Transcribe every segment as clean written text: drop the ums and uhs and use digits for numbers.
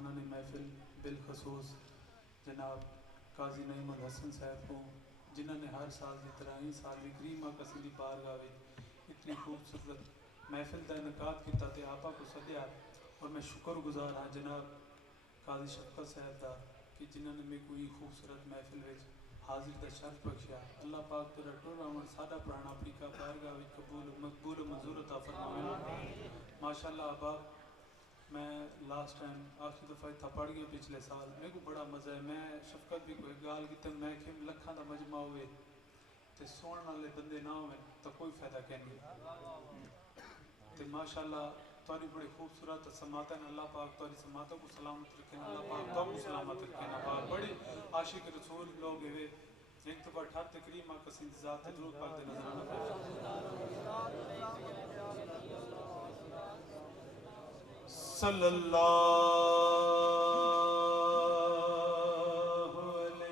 میزبانان محفل بالخصوص جناب قاضی نعیم الحسن صاحب کو جنہوں نے ہر سال کی طرح ہی سال بھی کریم آقا دی بارگاہ وچ اتنی خوبصورت محفل کا انعقاد کیتا تے آپا کو سدیا اور میں شکر گزار ہاں جناب قاضی شفقت صاحب دا کہ جنہوں نے میرے کوئی خوبصورت محفل وچ حاضر دا شرف بخشیا اللہ پاک تیرا ٹور عمر سادہ پرانا اپنی کا بارگاہ وچ قبول مقبول و منظور عطا فرماوے ماشاءاللہ احباب میں لاسٹ ٹائم آخری دفعہ تھا پڑھ گیا پچھلے سال میرے کو بڑا مزہ ہے میں شفقت بھی کوئی گال کی تم میں کہ لکھاں دا مجمع ہوئے تے سونے والے بندے نہ ہوئے تو کوئی فائدہ کہنی تے ماشاءاللہ تاری بڑی خوبصورت سماعت ہیں اللہ پاک تاری سماعتوں کو سلامت رکھیں اللہ پاک تو کو سلامت رکھیں اللہ پاک بڑی عاشق رسول لوگ ہوئے ایک تو بڑھا تکریم آقا سی ذات درود پاک دے نظرانہ صلی اللہ علیہ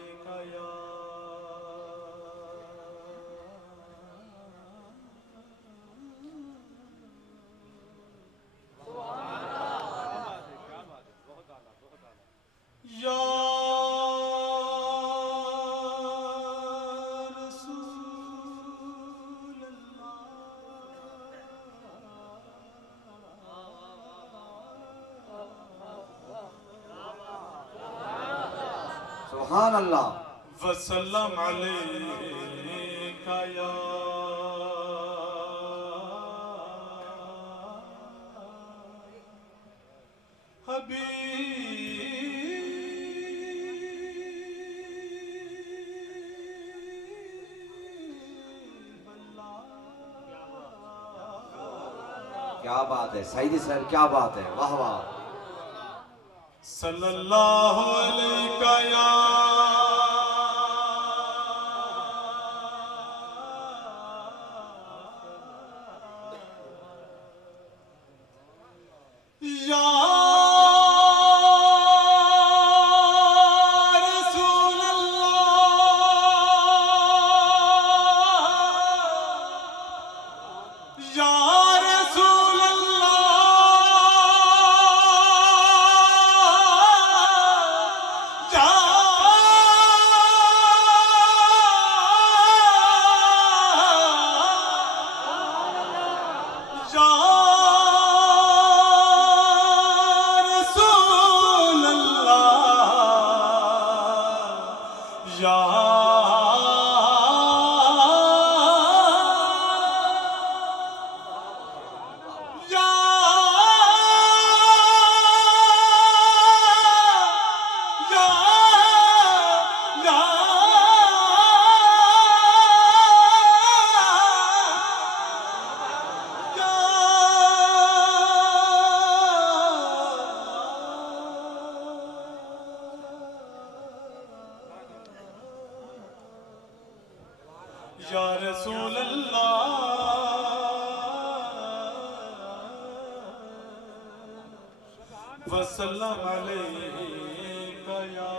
یا سبحان اللہ وسلم علیکہ یا حبیب اللہ کیا بات ہے سعیدی صاحب کیا بات ہے واہ واہ صلی اللہ علیہ یا رسول اللہ یا رسول یا رسول اللہ وسلم علیکہ یا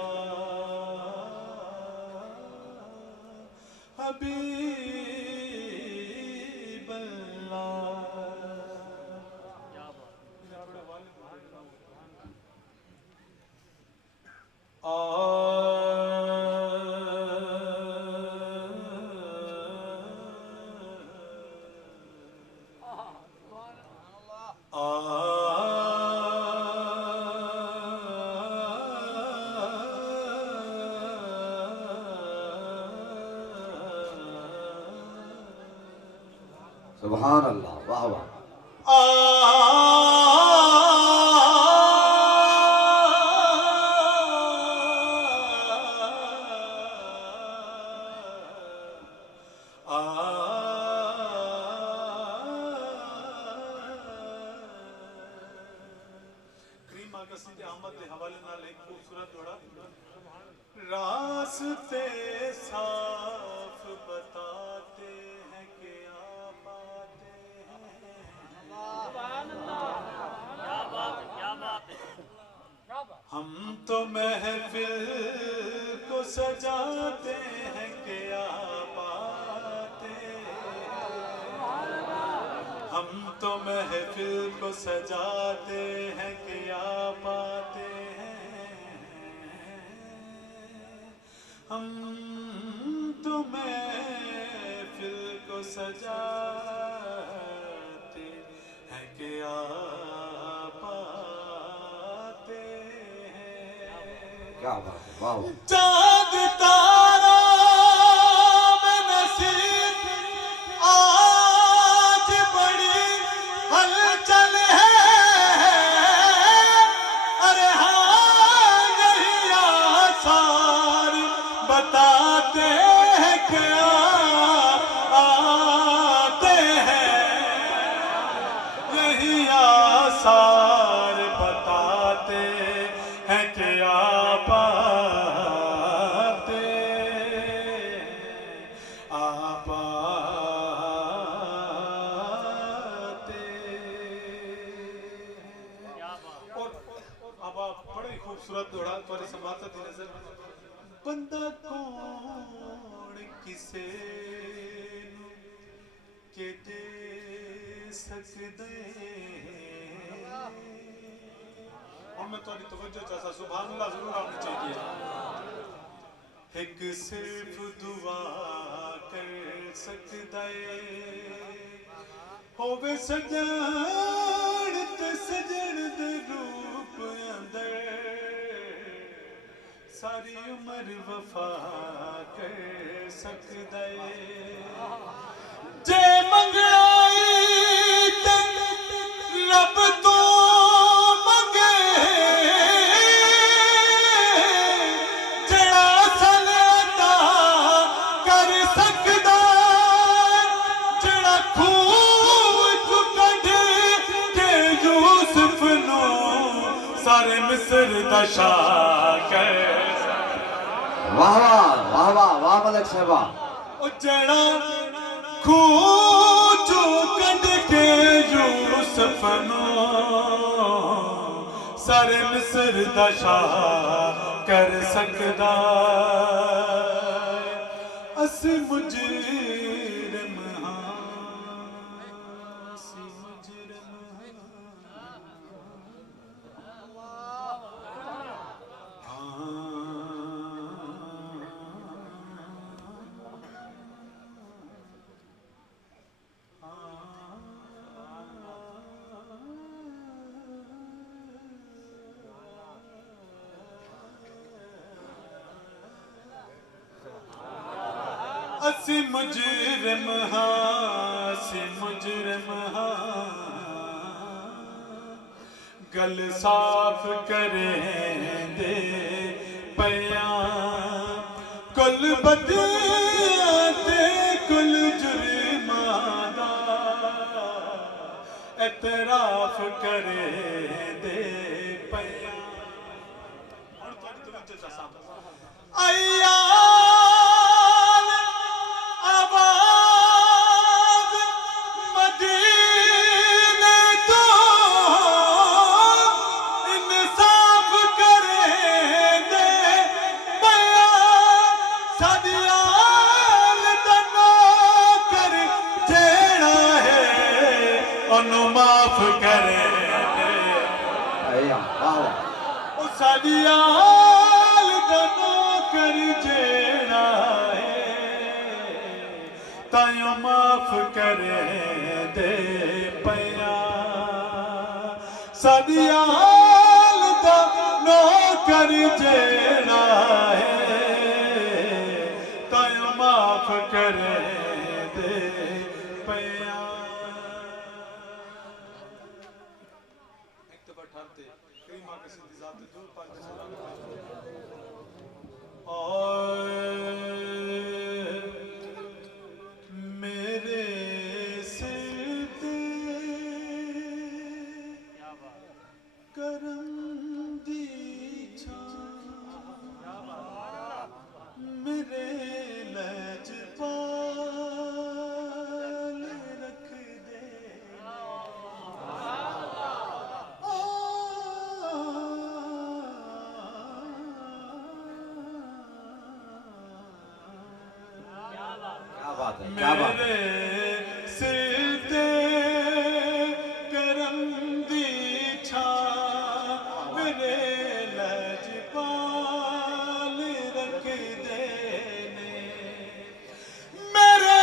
حبیب اللہ سبحان اللہ واہ واہ کریم آقا سید احمد دے حوالے نال ایک خوبصورت جوڑا راستے صاف بتاتے ہیں کہ آپ آتے ہیں ہم تو محفل کو سجاتے ہیں کہ آپ آتے ہم تو محفل کو سجاتے ہیں کہ آپ آتے ہیں سجاتے ہیں کہ آپ آتے ہیں کیا بات ہے واہ چاند تارا میں نصیب آج بڑی ہلچل ہے ارے ہاں یہی آثار بتاتے ہیں کہ آتے ہیں یہی آثار بتاتے ہیں کہ آپ آتے آپ آتے اور اب آپ بڑی خوبصورت دوڑا تھوڑی سماعت دی نظر بندہ کون کسے کہ دے سکدے اور میں تھوڑی توجہ چاہتا سبحان اللہ ضرور آنی چاہیے ایک صرف دعا کر سکتا ہے ہووے سجن تے سجن دے روپ اندر ساری عمر وفا کر سکتا ہے جے منگائی تے رب تو منگے جڑا سن عطا کر سکدا جڑا خوہ چوں کڈھ کے یوسف نو سارے مصر دا شاہ کر واہ واہ واہ واہ ملک صاحبہ او جڑا خوہ چوں کڈھ کے یوسف نو سارے مصر دا شاہ کر سکدا اس مجرم ہاں اسی مجرم اسی مجرم ہاں اسی مجرم ہاں گل صاف کریں دے پیاں کل بدیاں تے کل جرماں دا اعتراف کریں دے پیاں اور تھوڑی توجہ چاہتا ہوں ایال آواز مدینے تو انصاف کریں دے بیان سادیال دنو کر جیڑا ہے انہوں معاف کریں دے او سادیال دنو کر جیڑا ہے تائیوں معاف کریں دے پیاں سادیال دنو کر جیڑا ہے تائیوں معاف کریں دے پیاں ایک دفعہ ٹھانتے کریم آقا صدی ذات جو پاک سلام اور میرے سر تے کرم دی چھاں میرے لج پال رکھ دے کیا بات ہے میرے سر تے کرم دی چھاں میرے لج پال رکھ دے نے میرے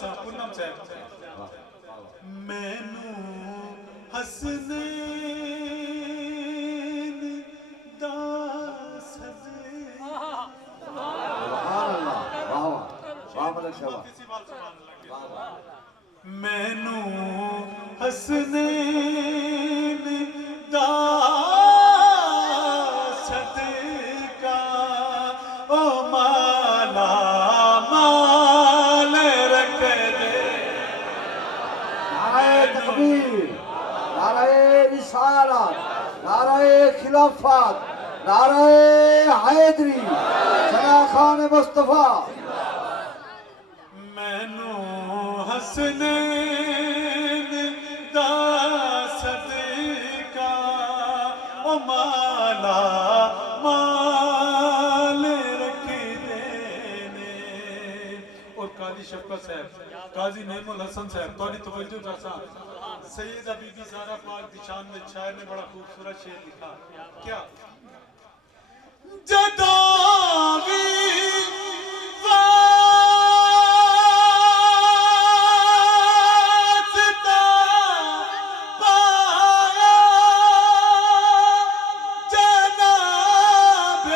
سا پونم صاحب مینو حسنین دا صدقہ سبحان اللہ واہ واہ واہ ملک صاحب مینو حسنین دا صدقہ او مالا مال رکھ دے نعرہ تکبیر نعرہ رسالت نعرہ خلافت نعرہ حیدری ثنا خان مصطفیٰ مینو حسنین دا صدقہ او مالا مال رکھ دینے اور قاضی شفقت صاحب قاضی نعیم الحسن صاحب تھوڑی توجہ چاہتا سیدہ بی بی زہرا پاک دی شان میں شاعر نے بڑا خوبصورت شعر لکھا کیا جداوی واسطہ پایا جناب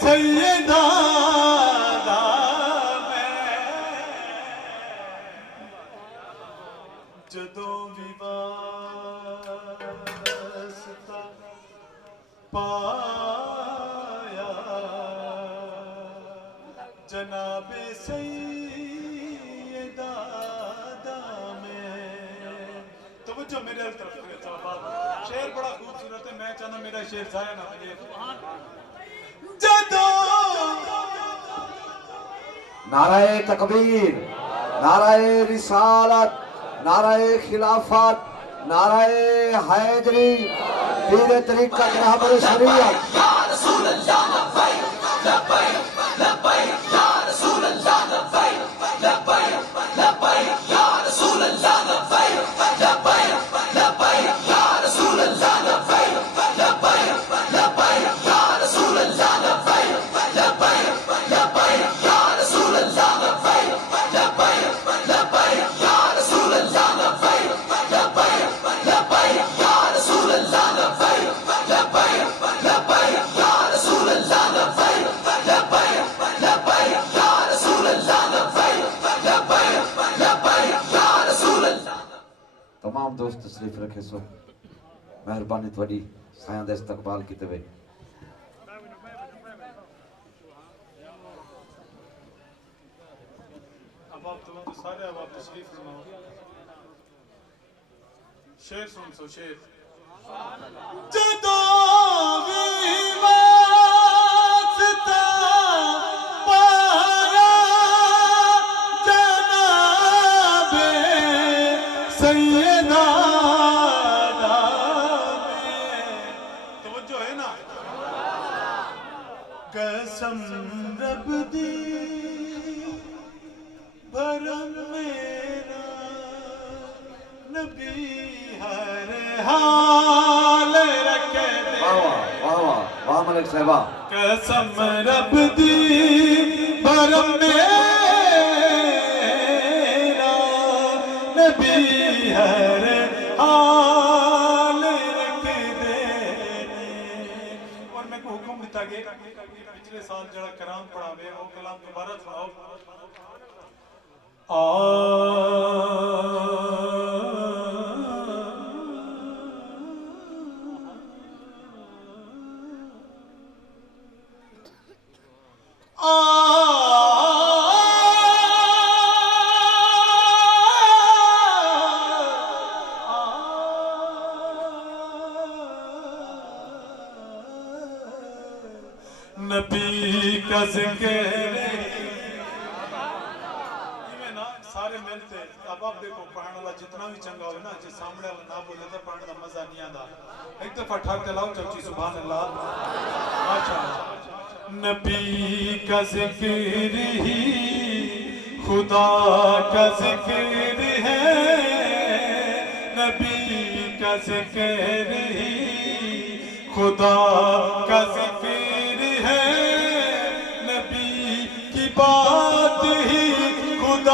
سیدہ جدوں بھی واسطہ پایا جناب سیدہ میں توجہ میرے طرف کرے صاحب شعر بڑا خوبصورت ہے میں چاہنا میرا شعر ضائع نہ ہو جدوں نعرہ تکبیر نعرہ رسالت نعرہ خلافت نعرہ حیدری پیر طریقت رہبر شریعت تمام دوست تشریف رکھے سو مہربانی تھوڑی سایاں دے استقبال کیتے ہوئے اب آپ تو سارے اب آپ تشریف فرماؤ شعر سن سو شعر جدوں بھی واسطہ پایا جناب سیدہ توجہ ہے نا قسم رب دی بھرم میرا نبی ہر حال رکھ دے واہ واہ واہ واہ واہ ملک صاحبہ قسم رب دی بھرم میرا نبی ہر حال رکھ دے اور میں کو حکم دیتا گیا پچھلے سال جڑا کرام پڑھا ہوئے وہ کلام دوبارہ سناؤ نبی کا ذکر سارے ملتے اب آپ دیکھو پڑھنے والا جتنا بھی چنگا ہوئے نا جس سامنے والا نہ بولے تھا پڑھنے کا مزہ نہیں آتا ایک دفعہ ٹھاک دلاؤ چوچی سبحان اللہ ماشاءاللہ نبی کا ذکر ہی خدا کا ذکر ہے نبی کا ذکر ہی خدا کا ذکر ہے نبی کی بات ہی خدا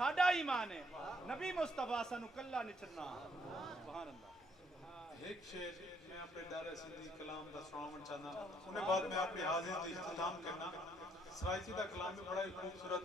ਸਾਡਾ ਈਮਾਨ ਹੈ ਨਬੀ ਮੁਸਤਫਾ ਸਾਨੂੰ ਕੱਲਾ ਨਹੀਂ ਛੱਡਣਾ ਸੁਭਾਨ ਅੱਲਾਹ ایک شعر میں اپنے دار سندھی کلام کا سناؤں چاہتا انہیں بعد میں اپنے حاضر کا اختتام کرنا سرائیتی کا کلام بھی بڑا ہی خوبصورت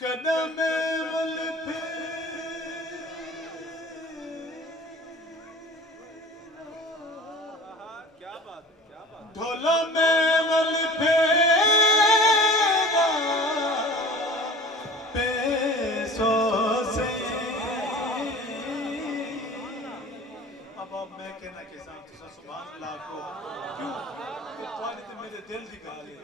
قدم ول کیا بات ہے کیا بات ڈھولا میں ول پھیرا پیسوں سے اب میں کہنا کہ ساتھ سبحان اللہ کو کیوں کہ تمہاری تو میرے دل دی گال ہے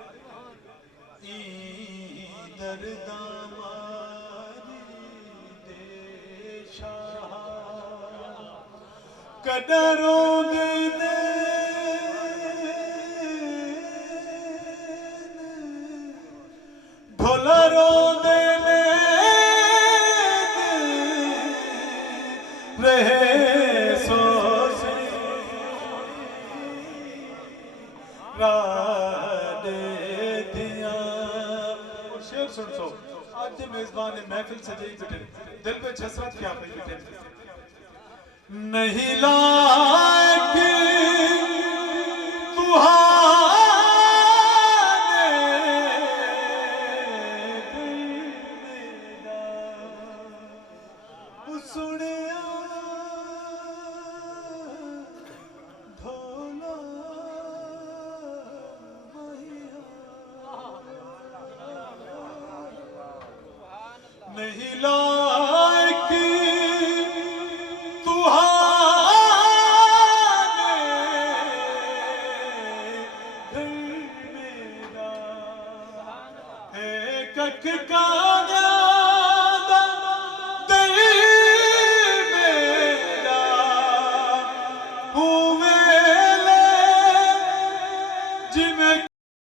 درداں ماری دے شاہ قدروں دے ڈھولا رو دے رہے سو سے شیر سن سو آج دے میزبان محفل سجائی بیٹھے دل پہ حسرت کیا پہ بیٹھے نہیں لائق تہانے سنیا ڈھولا نہیں لائق تہانے گھر میرا ایک اک کا دل میرا ہوئے لے جن